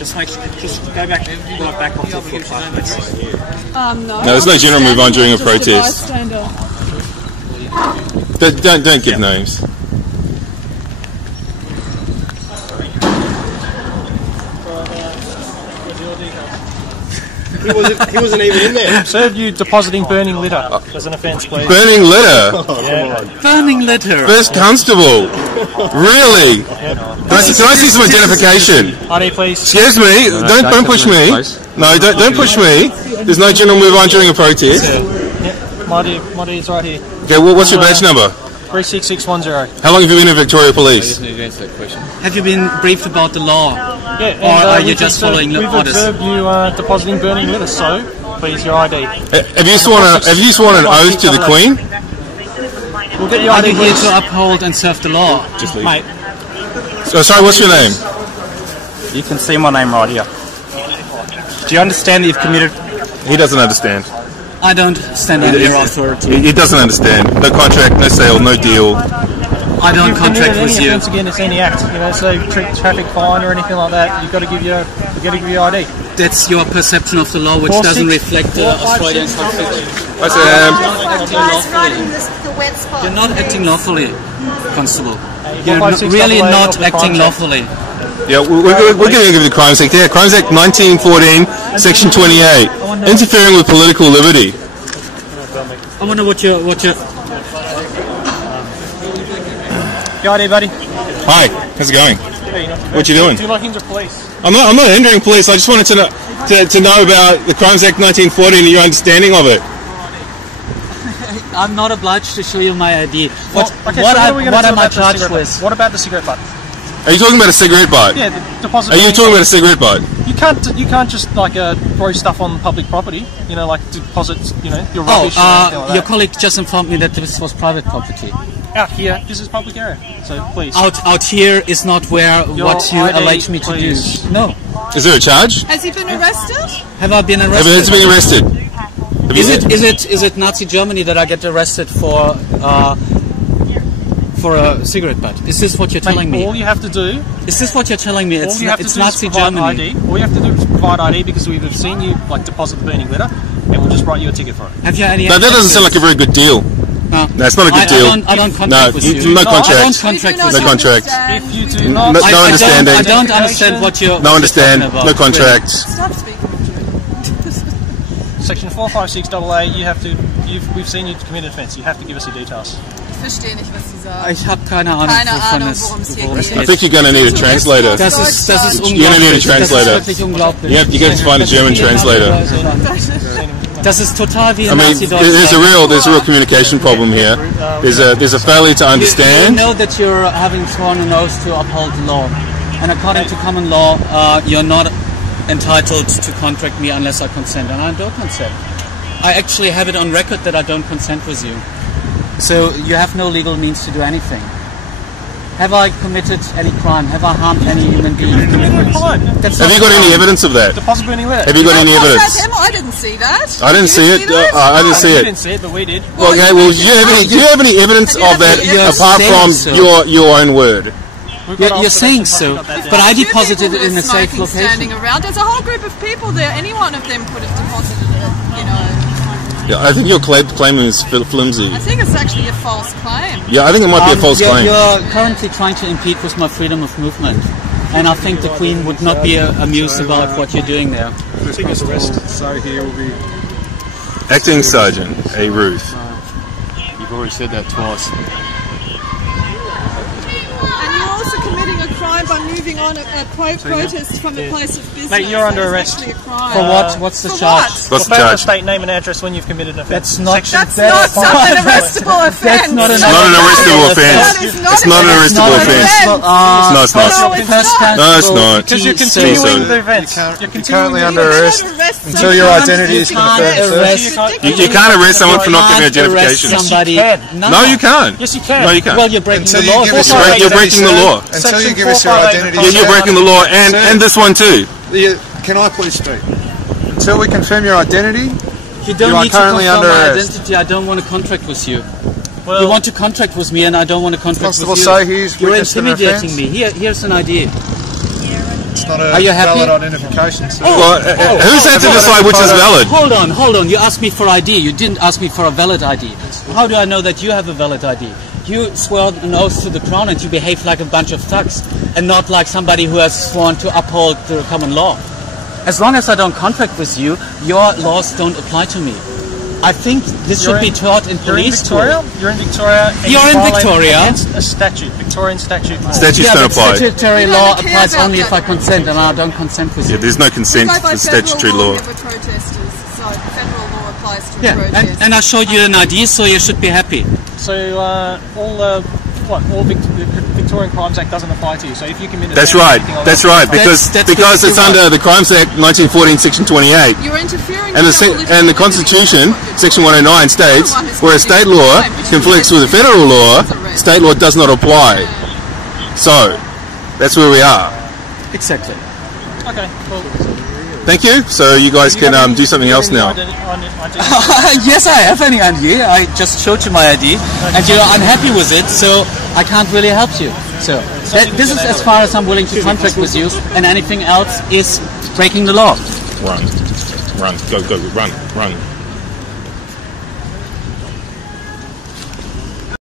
Just go back off the footpath. No, there's no general move on during a protest. Don't give names. He wasn't even in there. Served you depositing burning litter as an offence, please. Burning litter? Yeah. Burning litter. First constable. Really? Can I see some identification? ID, please. Excuse me. Don't push me. No, don't push me. There's no general move on during a protest. Yeah. My ID is right here. Okay, what's your badge number? 36610. How long have you been in Victoria Police? Have you been briefed about the law? Yeah, or are you just following the orders? We've observed you depositing burning litter, so please, your ID. Have you sworn an oath to the Queen? We'll get your Are ID, you here please. to uphold and serve the law? Just leave. Mate, So, sorry, what's your name? You can see my name right here. Do you understand that you've committed... He doesn't understand. I don't stand under your authority. He doesn't understand. No contract, no sale, no deal. I don't contract with you. Once again, it's any act. You know, so traffic fine or anything like that. You've got to give your ID. That's your perception of the law, which doesn't reflect the Australian constitution. Hi, Sam. You're not acting lawfully, Constable. You're 456 really AA not of the acting Crime Act. lawfully. Yeah, we're going to give you the Crimes Act. Yeah, Crimes Act 1914, Section 28. Interfering with political liberty. I wonder what your Your ID, buddy. Hi, how's it going? What you doing? Do you like hinder police? I'm not hindering police. I just wanted to know about the Crimes Act 1914 and your understanding of it. I'm not obliged to show you my ID. What Am I charged with? What about the cigarette butt? Are you talking about a cigarette butt? Yeah, the deposit. Are you talking about a cigarette butt? You can't just like throw stuff on public property. You know, like deposit. You know, your rubbish. or anything like your that. colleague just informed me that this was private property. Out here, this is public area. So please. Out here is not where what you ID, allege me to please. do. No. Is there a charge? Has he been arrested? Have I been Have arrested? you been arrested? Is it Nazi Germany that I get arrested for a cigarette butt? Is this what you're telling me? All you have to do. Is this what you're telling me? It's Nazi is provide Germany. ID. All you have to do is provide ID because we've seen you like deposit the burning litter, and we'll just write you a ticket for it. Have you any? No, that doesn't sound like a very good deal. No, it's not a good deal. I don't contract with you. No contract. I don't contract with No you. contract. If you do not, No understanding. I don't understand what you're. No understand. Talking about. No contract. Stop speaking. Section 456 AA, you have to. We've seen you commit an offence. You have to give us your details. Ich verstehe nicht, was Sie sagen. Ich habe keine Ahnung, Keine wovon Ahnung, es worum es hier worum es geht. I geht. think you're going to need a translator. Das ist unglaublich. You're going to need a translator. Das ist wirklich unglaublich. You got to find a German translator. Das ist total wie I mean, there's a real communication problem here. There's a failure to You understand. know that you're having sworn an oath to uphold the law, and according to common law, you're not entitled to contract me unless I consent, and I don't consent. I actually have it on record that I don't consent with you. So you have no legal means to do anything. Have I committed any crime? Have I harmed any human being? Committed a crime. That's Have not you got a any crime. evidence of that? Deposit burning litter. Have you got any Was that evidence? him? I didn't see that. I didn't see it. I didn't see You it. didn't see it, but we did. Well, okay. Well, do you have any evidence of that apart from your own word? You're saying so, but I deposited it in a safe Standing location. around. There's a whole group of people there. Any one of them could have deposited it. You know. Yeah, I think your claim is flimsy. I think it's actually a false claim. Yeah, I think it might be a false claim. You're currently trying to impede with my freedom of movement, and I think the Queen would not be amused about what you're doing there. So here will be... Acting Sergeant A. Ruth. You've already said that twice. And you're also committing a crime by moving on a protest from a place of business. Mate, you're under That is arrest. actually a crime. For what? What's the For charge? what? What's the Fail to charge? state name and address when you've committed an offence. That's not. That's not an arrestable offence. not It's not an arrestable offence. That is It's not an arrestable offence. No, it's not. No, it's not. No, it's not. Because you're So- continuing the events. You're currently continuing under the arrest until your identity is confirmed, sir. You can't arrest someone for not giving identification. Somebody. No, you can't. Yes, you can. No, you can't. Well, you're breaking Until the you law. give us You're your break- you're breaking the law. Until you give us your identity. You're breaking the law, and this one too. Can I please speak? Until we confirm your identity, You don't You are need to currently confirm under my arrest. identity. I don't want to contract with you. Well, You want to contract with me, and I don't want to contract Constable with you. Sahis You're witnessed an intimidating offence. me. Here's an idea. It's not a Are you happy? valid identification. So Well, who's there to decide which is valid? Hold on. You asked me for ID. You didn't ask me for a valid ID. How do I know that you have a valid ID? You swore an oath to the crown and you behave like a bunch of thugs and not like somebody who has sworn to uphold the common law. As long as I don't contract with you, your laws don't apply to me. I think this should be taught in police Victoria. You're in Victoria. And You're in Victoria. Against a statute, Victorian statute. Statutes don't apply. Statutory law applies only if I consent, and I don't consent with you. Yeah, there's no consent to statutory law. Protesters, so federal law applies to Yeah, protesters. and I showed you an ID, so you should be happy. So all Victorian Crimes Act doesn't apply to you. So if you commit a That's theft or right. anything like That's that, right. Because That's it's under the Crimes Act 1914, Section 28. You're interfering And with the Constitution, Section 109 states, where a state law conflicts with a federal law, state law does not apply. So, that's where we are. Exactly. Okay. Well, Thank you. So you guys can do something else now. Yes, I have any ID. I just showed you my ID, and you're unhappy with it, so I can't really help you. So this is as far as I'm willing to contract with you, and anything else is breaking the law. Run. Go, run.